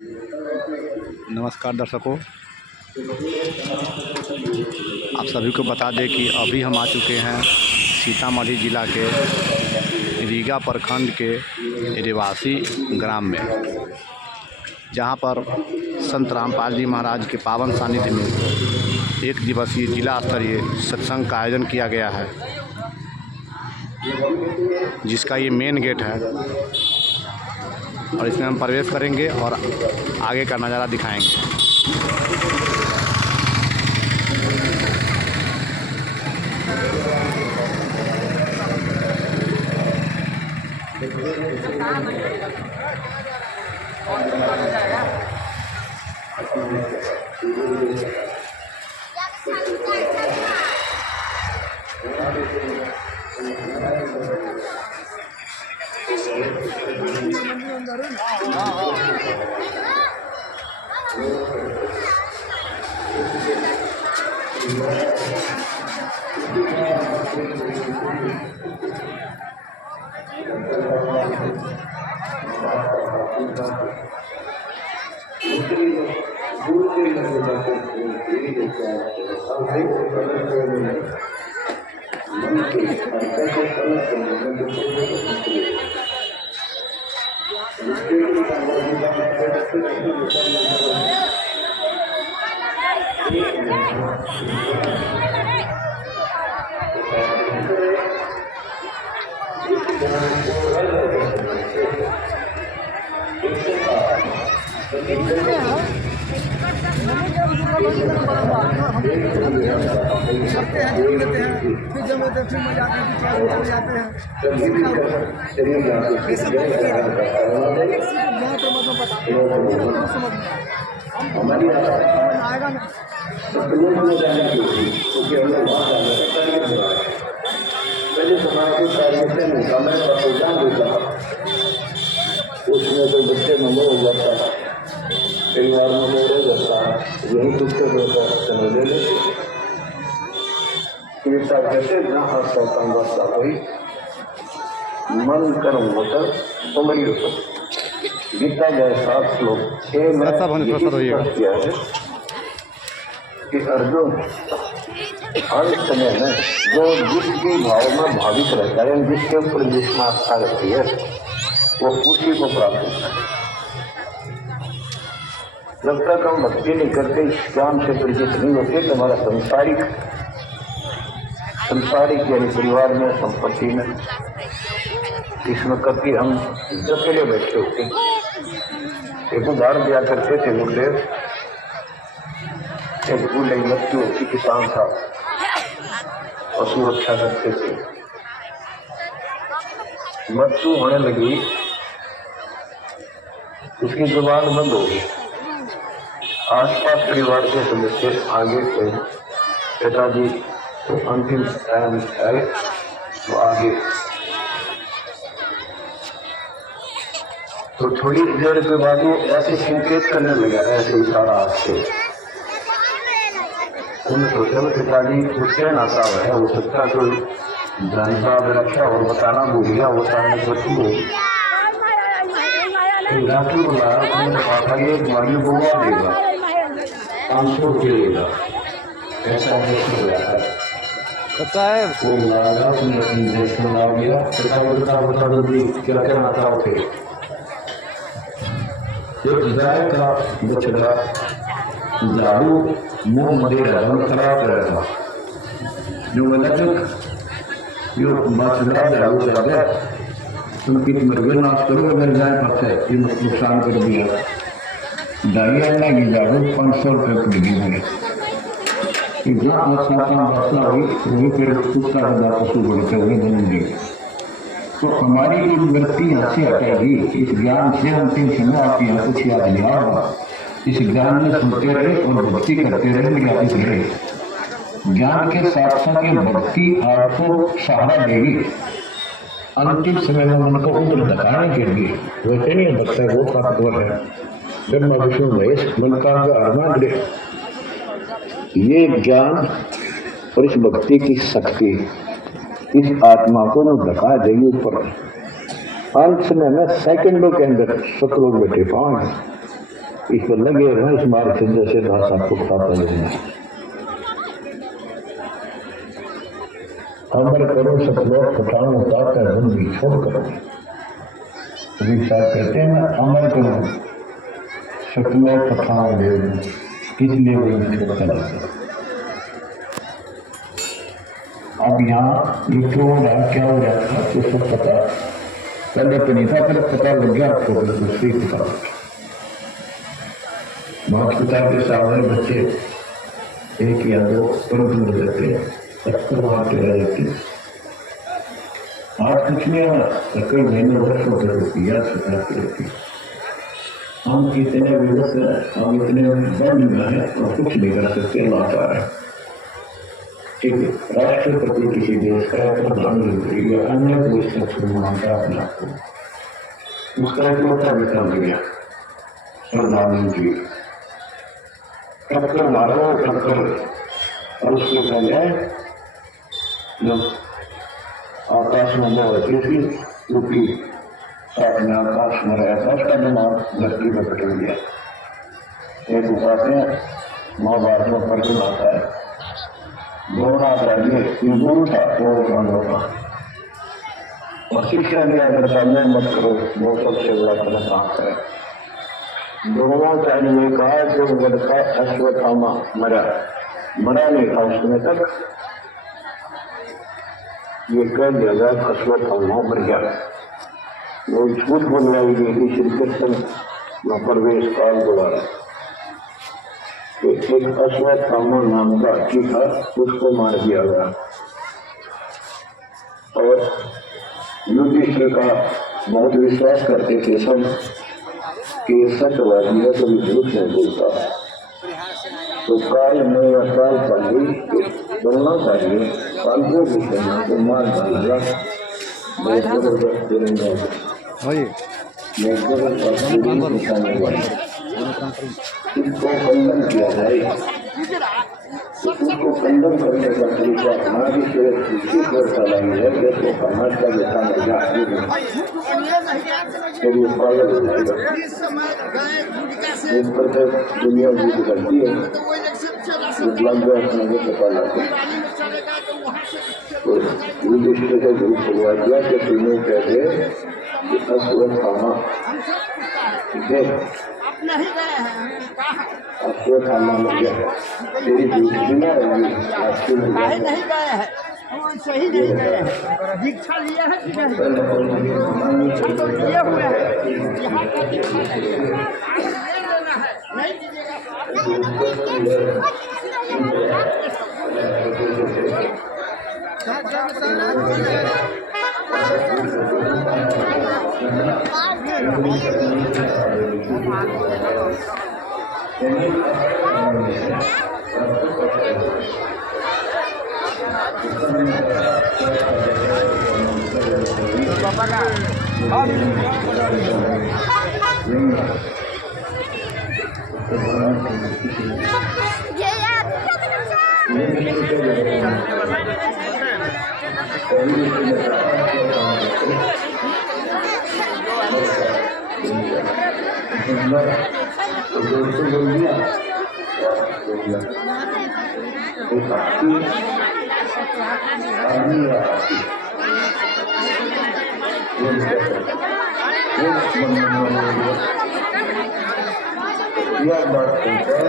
नमस्कार दर्शकों, आप सभी को बता दें कि अभी हम आ चुके हैं सीतामढ़ी ज़िला के रीगा प्रखंड के रेवासी ग्राम में, जहां पर संत रामपाल जी महाराज के पावन सानिध्य में एक दिवसीय जिला स्तरीय सत्संग का आयोजन किया गया है, जिसका ये मेन गेट है और इसमें हम प्रवेश करेंगे और आगे का नज़ारा दिखाएंगे। उसमें तो बच्चे नंबर हो जाता है, कई बार नंबर हो जाता है, यही कुछ कर देता है, चलो ले लेते कहते जहाँ सौतम वर्षा कोई मन कर्म होकर समरी होकर गीता जाए 7 श्लोक 6 में किया है कि अर्जुन हर समय में जो जिसके भाव में भावित रहता है, जिसके ऊपर जिसमें आस्था रहती है, वो उसी को प्राप्त होता है। जब तक हम भक्ति नहीं करते, इस ज्ञान से परिचित नहीं होते, तो हमारा संसारिक यानी परिवार में, संपत्ति में, इसमें कभी हम अकेले बैठे होते। एक उदाहरण दिया करते थे गुरुदेव, एक बूढ़े मृत्यु होती, किसान था, पशु रक्षा करते थे। मृत्यु होने लगी, उसकी जुबान बंद हो गई। आसपास परिवार के सदस्य आगे गए, पिताजी तो अंतिम टाइम आए तो आगे, तो थोड़ी देर के बाद वो ऐसे संकेत करने लगा, ऐसे इशारा हाथ से। उन्हें सोचा पिताजी उसके नाता है, हो सकता है कोई धन का रक्षा और बताना भूल गया, वो सामने बच्ची हो डॉक्टर बुलाया, उन्होंने कहा था ये तुम्हारी बुआ देगा, 500 रुपये देगा, ऐसा हो गया है। पता है वो बुलाया, उसने अपनी देश में ला गया, बता दो क्या क्या नाता थे। एक गाय का बछड़ा झाड़ू मुंह मरेगा, खराब रहेगा, जो जो बछड़ा झाड़ू कर गया, उनकी मर्जी नाश करो, अगर गाय पास है ये नुकसान कर दिया, दाई आने की झाड़ू 500 रुपये पड़ेगी मुझे। जहाँ वर्षा हुई वही फिर कुत्ता बड़ा पशु बढ़ते हुए बनेंगे। तो हमारी जो वृत्ति यहाँ से हटेगी, इस ज्ञान से अंतिम समय आप यहाँ कुछ याद नहीं आएगा। इस ज्ञान में सुनते रहे और भक्ति करते रहे, याद रहे। ज्ञान के साथ साथ ये भक्ति आपको सहारा देगी अंतिम समय में उनको उधर दिखाने के लिए। वैसे नहीं भक्त है, वो ताकतवर है, ब्रह्मा विष्णु महेश मन का आत्मा। ये ज्ञान और इस भक्ति की शक्ति इस आत्मा को न धका देगी ऊपर। अंत समय में सेकंडों के अंदर 7 लोग बैठे पाएंगे, इसको लगे रहे इस मार्ग से जैसे भाषा को खाता लेना अमर करो सतलोक पठाओ ताकर धन भी छोड़ करो कबीर साहब कहते हैं ना अमर करो सतलोक पठाओ ले इसलिए वो छोड़ता रहता अब यहाँ ये क्यों हो रहा क्या हो रहा था तो सब पता पहले तो नहीं था फिर पता लग गया आपको दूसरी किताब मात पिता के सामने बच्चे एक या दो तुरंत मिल जाते हैं अक्सर वहां पे रह जाते हैं आज कुछ नहीं हुआ कई महीने वर्षों तक होती है रहती हम इतने विवश हैं हम इतने बंद में हैं और कुछ नहीं कर सकते लाता है एक राष्ट्रपति किसी देश का प्रधानमंत्री या अन्य कोई शख्स मानता है अपने आप को उसका एक मोटा बेटा मिल गया प्रधानमंत्री टक्कर मारो टक्कर और उसके पहले जो आकाश में बहुत क्योंकि साथ में आकाश में रहा था उसका दिमाग धरती पर पटक गया एक उपाते हैं महाभारत में प्रश्न आता है दोनों चाहिए गुरु था वो होगा और शिक्षा दिया करता मैं मत करो वो सबसे बड़ा गलत काम है द्रोणाचार्य ने कहा जो लड़का अश्वत्थामा मरा नहीं था उस समय तक ये कह दिया गया अश्वत्थामा मर गया वो झूठ बोलवाई गई थी श्री कृष्ण प्रवेश काल द्वारा एक अश्वत्थामा नाम का हाथी था उसको मार दिया गया और युधिष्ठिर का बहुत विश्वास करते थे सब कि सत्यवादी है कभी झूठ नहीं बोलता तो काल में अकाल पड़ी बोलना चाहिए पालतू विषय को मार डालेगा इसको खंडन किया जाए उसको खंडन करने का तरीका हमारी चलाई है जैसे समाज का जैसा मजा कभी पालन हो जाएगा इस पर दुनिया भी गुजरती है तो युधिष्ठिर से झूठ बोलवा दिया कि तीनों कहते अश्वत्थामा अश्वत्थामा मर गया तेरी झूठी ना नहीं गए हैं सही नहीं गए हैं दीक्षा लिया है कि नहीं दीक्षा तो लिए हुए हैं यहाँ का दीक्षा ले लेना है नहीं दीजिएगा यह बात है इतना